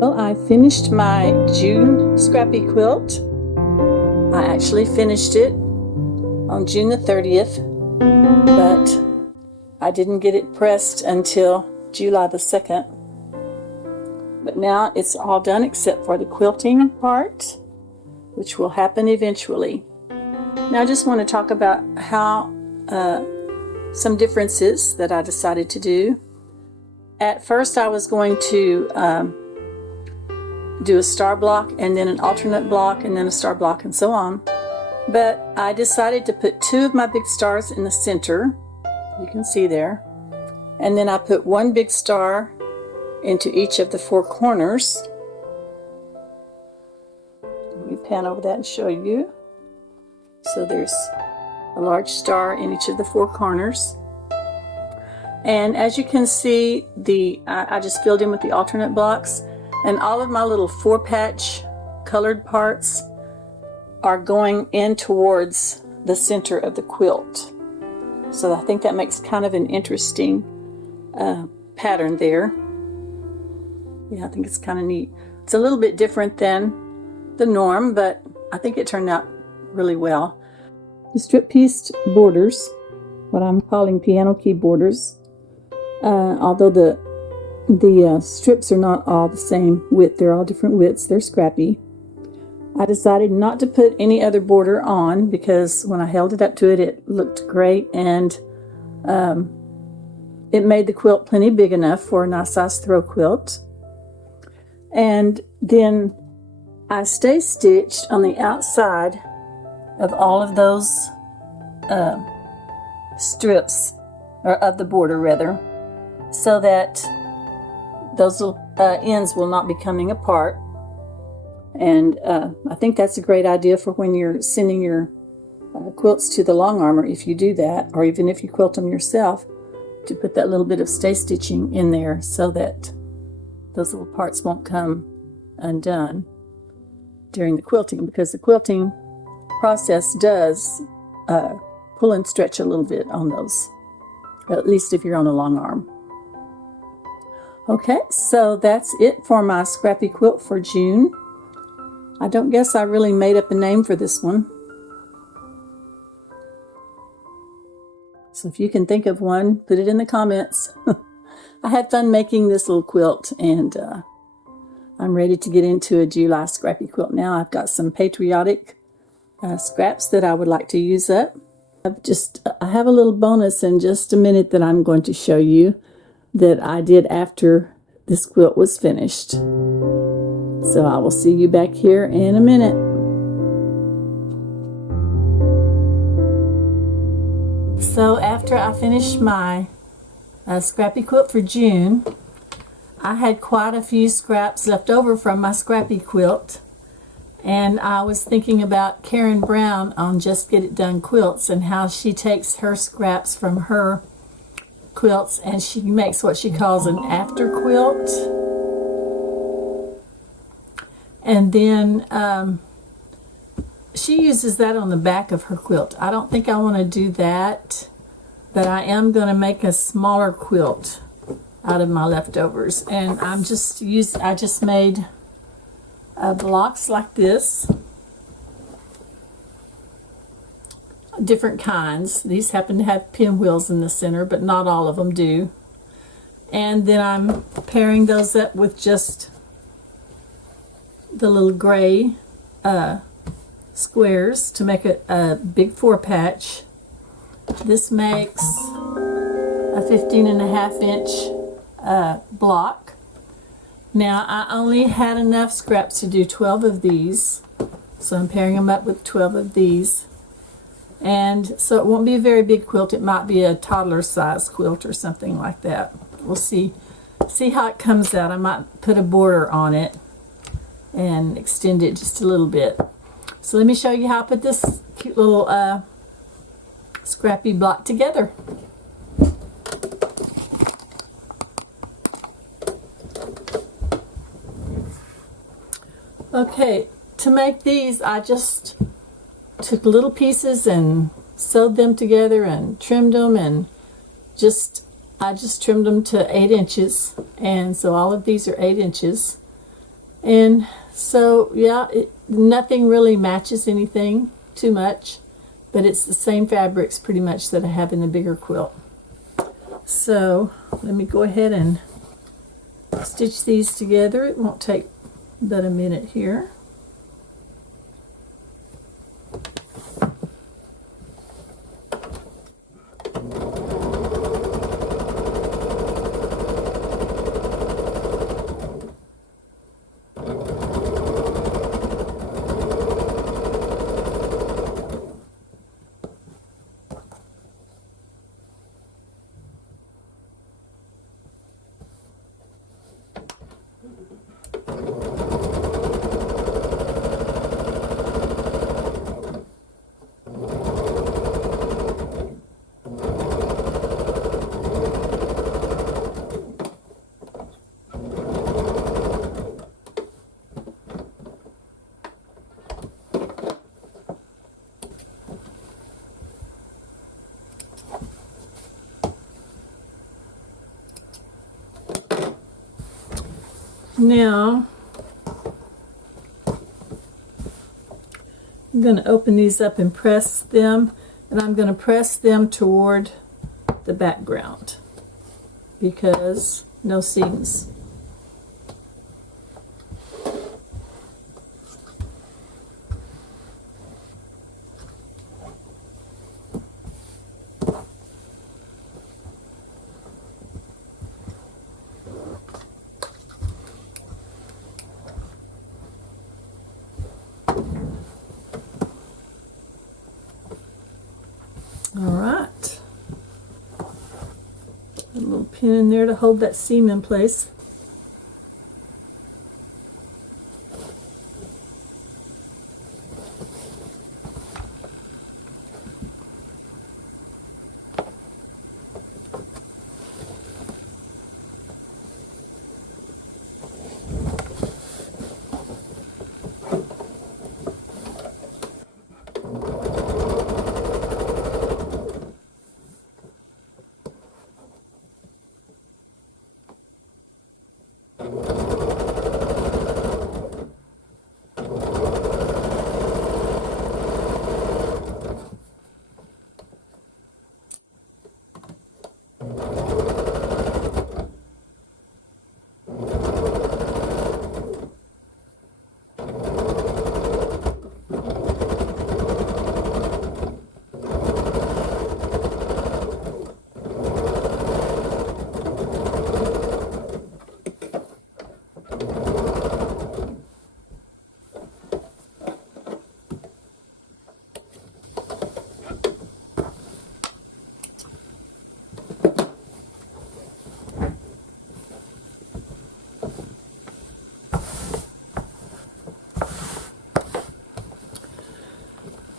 Well, I finished my June Scrappy quilt. I actually finished it on June the 30th, but I didn't get it pressed until July the 2nd. But now it's all done except for the quilting part, which will happen eventually. Now I just want to talk about how some differences that I decided to do. At first I was going to do a star block and then an alternate block and then a star block and so on. But I decided to put two of my big stars in the center, you can see there, and then I put one big star into each of the four corners. Let me pan over that and show you. So there's a large star in each of the four corners. And as you can see, I just filled in with the alternate blocks, and all of my little 4-patch colored parts are going in towards the center of the quilt. So I think that makes kind of an interesting pattern there. Yeah, I think it's kind of neat. It's a little bit different than the norm, but I think it turned out really well. The strip pieced borders, what I'm calling piano key borders, although the strips are not all the same width, they're all different widths, they're scrappy. I decided not to put any other border on because when I held it up to it, it looked great, and it made the quilt plenty big enough for a nice size throw quilt. And then I stay stitched on the outside of all of those strips, or of the border rather, so that those ends will not be coming apart. And I think that's a great idea for when you're sending your quilts to the long armor, if you do that, or even if you quilt them yourself, to put that little bit of stay stitching in there so that those little parts won't come undone during the quilting, because the quilting process does pull and stretch a little bit on those, at least if you're on a long arm. Okay, so that's it for my Scrappy quilt for June. I don't guess I really made up a name for this one. So if you can think of one, put it in the comments. I had fun making this little quilt, and I'm ready to get into a July Scrappy quilt now. I've got some patriotic scraps that I would like to use up. I have a little bonus in just a minute that I'm going to show you that I did after this quilt was finished. So I will see you back here in a minute. So after I finished my Scrappy quilt for June, I had quite a few scraps left over from my Scrappy quilt, and I was thinking about Karen Brown on Just Get It Done Quilts and how she takes her scraps from her quilts and she makes what she calls an after quilt. And then she uses that on the back of her quilt. I don't think I want to do that, but I am going to make a smaller quilt out of my leftovers. And I just made blocks like this, different kinds. These happen to have pinwheels in the center, but not all of them do. And then I'm pairing those up with just the little gray squares to make a big 4-patch. This makes a 15.5-inch block. Now I only had enough scraps to do 12 of these, so I'm pairing them up with 12 of these. And so it won't be a very big quilt. It might be a toddler size quilt or something like that. We'll see how it comes out. I might put a border on it and extend it just a little bit. So let me show you how I put this cute little scrappy block together. Okay, to make these I just took little pieces and sewed them together and trimmed them, and I just trimmed them to 8 inches, and so all of these are 8 inches. And so, yeah, nothing really matches anything too much, but it's the same fabrics pretty much that I have in the bigger quilt. So let me go ahead and stitch these together. It won't take but a minute here. Now, I'm going to open these up and press them, and I'm going to press them toward the background because no seams. All right, a little pin in there to hold that seam in place.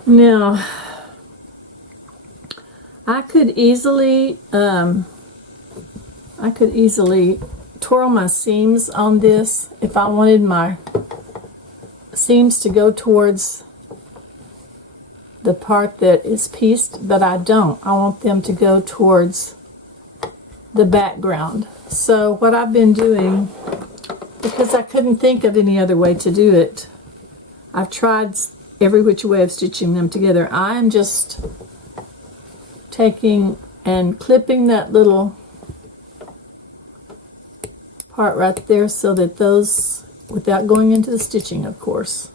Now, I could easily twirl my seams on this if I wanted my seams to go towards the part that is pieced, but I don't. I want them to go towards the background. So what I've been doing, because I couldn't think of any other way to do it, I've tried every which way of stitching them together. I'm just taking and clipping that little part right there so that those, without going into the stitching, of course,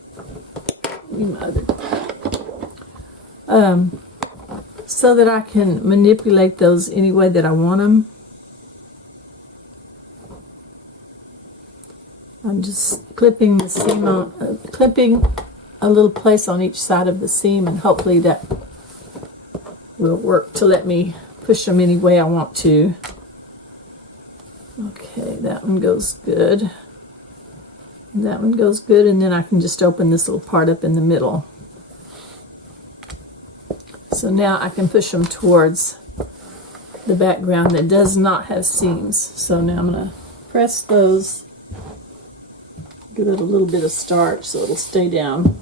so that I can manipulate those any way that I want them. I'm just clipping the seam on, clipping a little place on each side of the seam, and hopefully that will work to let me push them any way I want to. Okay, that one goes good. That one goes good, and then I can just open this little part up in the middle. So now I can push them towards the background that does not have seams. So now I'm going to press those, give it a little bit of starch so it'll stay down.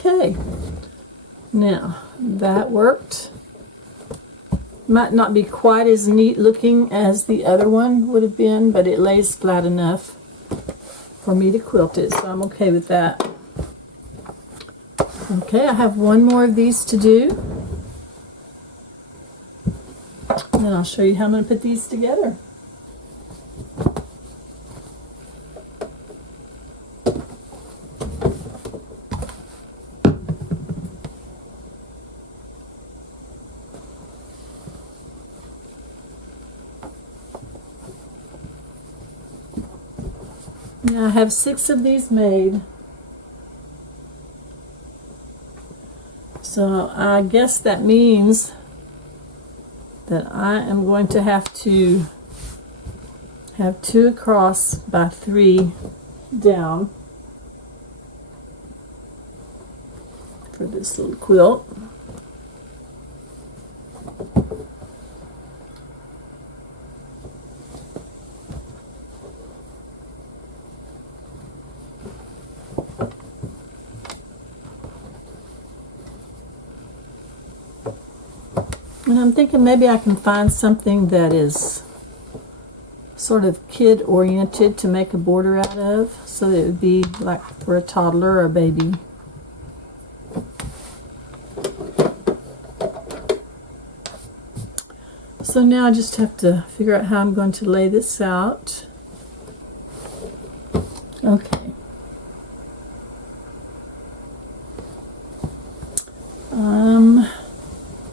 Okay, now that worked. Might not be quite as neat looking as the other one would have been, but it lays flat enough for me to quilt it, so I'm okay with that. Okay, I have one more of these to do, and then I'll show you how I'm going to put these together. Now I have 6 of these made. So I guess that means that I am going to have to have 2 across by 3 down for this little quilt. And I'm thinking maybe I can find something that is sort of kid oriented to make a border out of, so that it would be like for a toddler or a baby. So now I just have to figure out how I'm going to lay this out. Okay.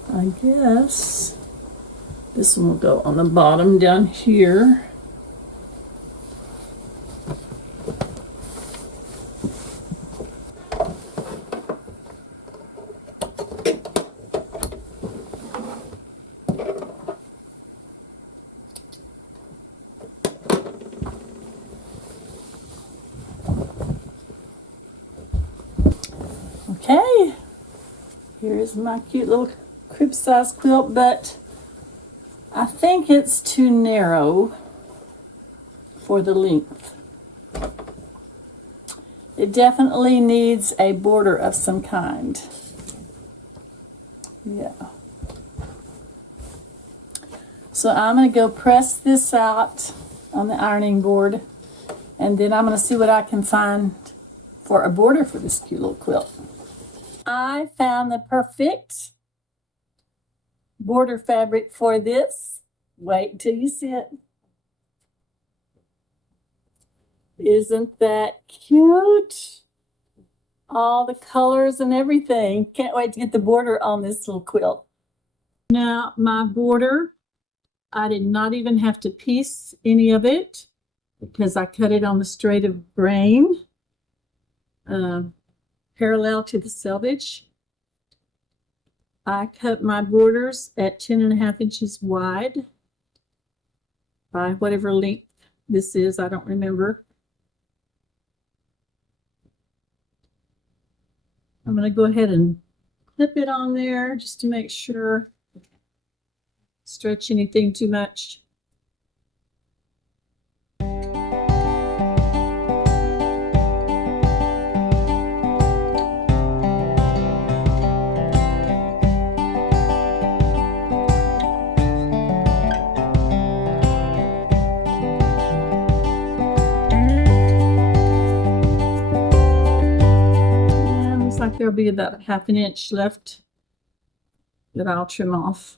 I guess this one will go on the bottom down here. Okay, here's my cute little crib size quilt, but I think it's too narrow for the length. It definitely needs a border of some kind. Yeah. So I'm going to go press this out on the ironing board, and then I'm going to see what I can find for a border for this cute little quilt. I found the perfect border fabric for this. Wait until you see it. Isn't that cute? All the colors and everything. Can't wait to get the border on this little quilt. Now, my border, I did not even have to piece any of it because I cut it on the straight of grain, parallel to the selvage. I cut my borders at 10.5 inches wide by whatever length this is, I don't remember. I'm going to go ahead and clip it on there just to make sure, stretch anything too much. There'll be about 1/2 inch left that I'll trim off.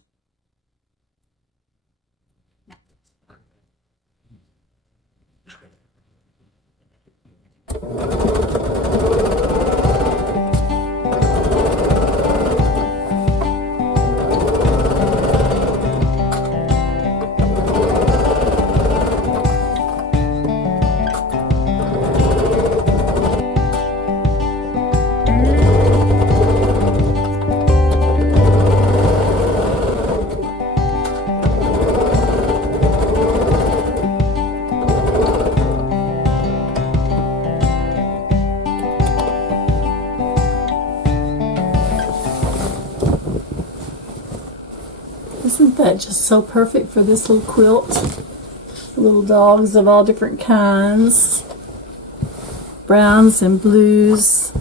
Isn't that just so perfect for this little quilt? Little dogs of all different kinds, browns and blues.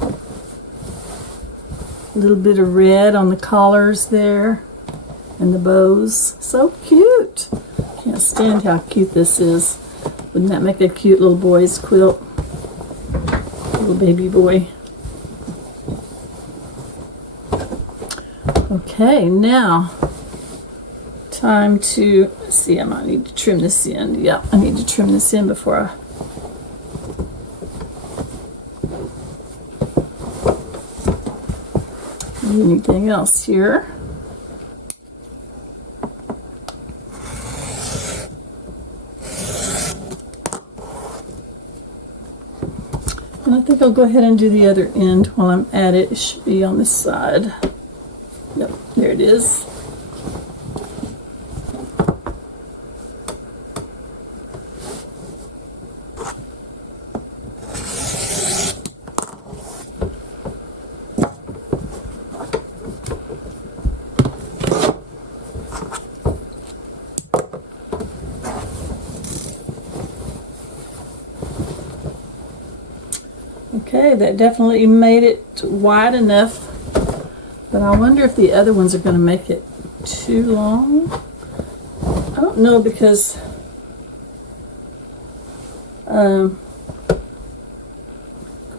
A little bit of red on the collars there and the bows. So cute. Can't stand how cute this is. Wouldn't that make a cute little boy's quilt? Little baby boy. Okay, now time to, let's see, I might need to trim this end. Yeah, I need to trim this in before I do anything else here. And I think I'll go ahead and do the other end while I'm at it. It should be on this side. Yep, there it is. Okay, that definitely made it wide enough, but I wonder if the other ones are going to make it too long. I don't know, because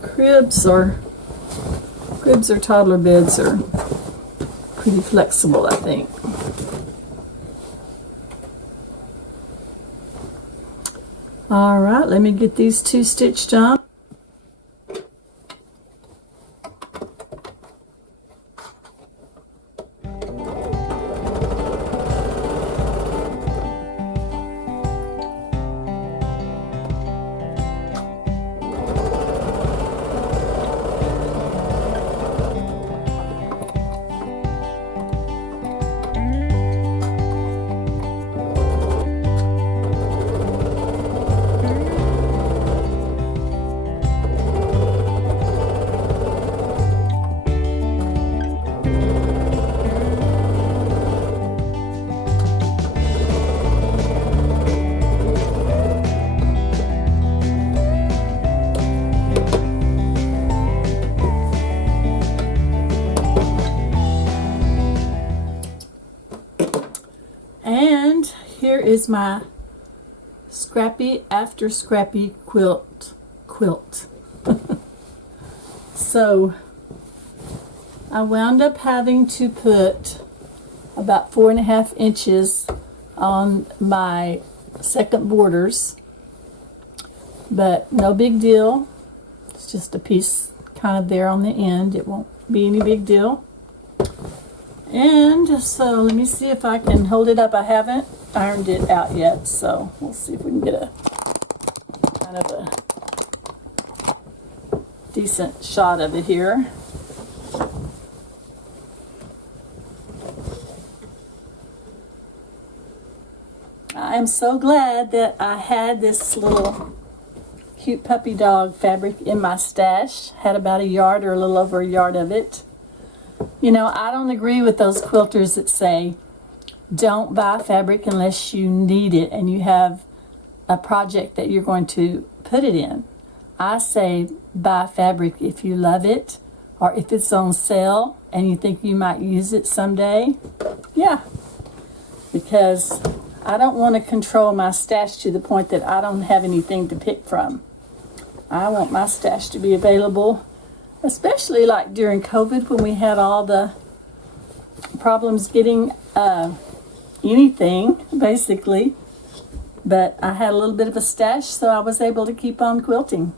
cribs or toddler beds are pretty flexible, I think. All right, let me get these two stitched on. And here is my Scrappy after Scrappy quilt. So I wound up having to put about 4.5 inches on my second borders, but no big deal. It's just a piece kind of there on the end. It won't be any big deal. And so let me see if I can hold it up. I haven't ironed it out yet, so we'll see if we can get a kind of a decent shot of it here. I am so glad that I had this little cute puppy dog fabric in my stash. Had about a yard or a little over a yard of it. You know, I don't agree with those quilters that say don't buy fabric unless you need it and you have a project that you're going to put it in. I say buy fabric if you love it, or if it's on sale and you think you might use it someday. Yeah, because I don't want to control my stash to the point that I don't have anything to pick from. I want my stash to be available, especially like during COVID when we had all the problems getting anything, basically. But I had a little bit of a stash, so I was able to keep on quilting.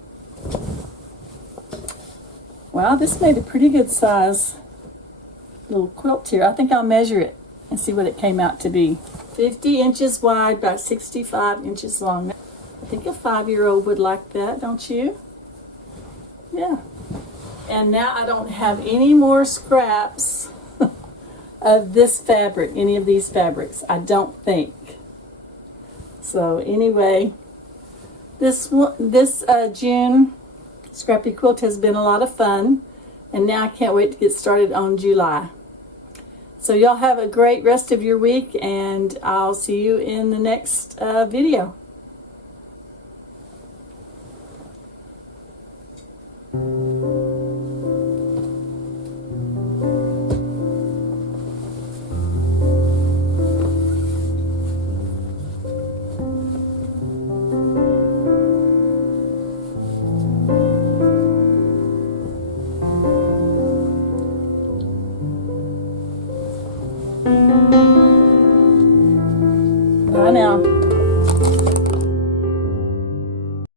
Wow, this made a pretty good size little quilt here. I think I'll measure it and see what it came out to be. 50 inches wide by 65 inches long. I think a 5-year-old would like that, don't you? Yeah. And now I don't have any more scraps of this fabric, any of these fabrics, I don't think. So anyway, this June Scrappy Quilt has been a lot of fun, and now I can't wait to get started on July. So y'all have a great rest of your week, and I'll see you in the next video.